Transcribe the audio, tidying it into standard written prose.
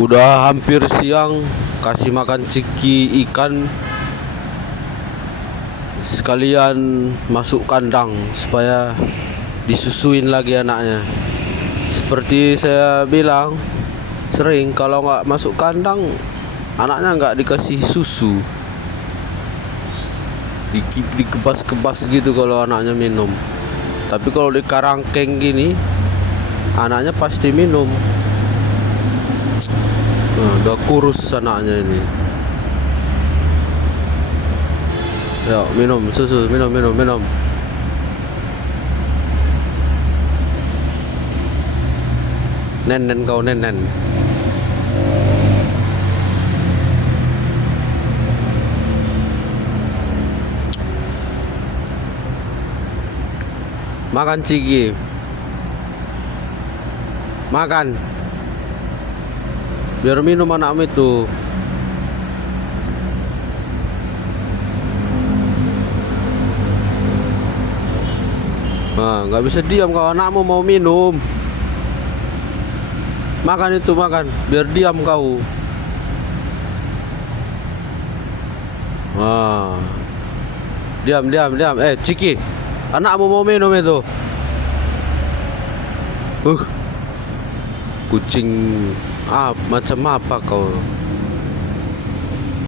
Udah hampir siang, kasih makan Ciki ikan, sekalian masuk kandang supaya disusuin lagi anaknya. Seperti saya bilang sering, kalau nggak masuk kandang anaknya nggak dikasih susu, dikebas-kebas gitu kalau anaknya minum. Tapi kalau di karangkeng gini anaknya pasti minum. Nah, udah kurus anaknya ini. Ya, minum susu, minum. Nenen kau nenen. Makan Ciki. Makan. Biar minum anakmu itu. Nah, nggak bisa diam kalau anakmu mau minum. Makan itu, makan. Biar diam kau. Nah, diam. Ciki, anakmu mau minum itu. Kucing macam apa kau?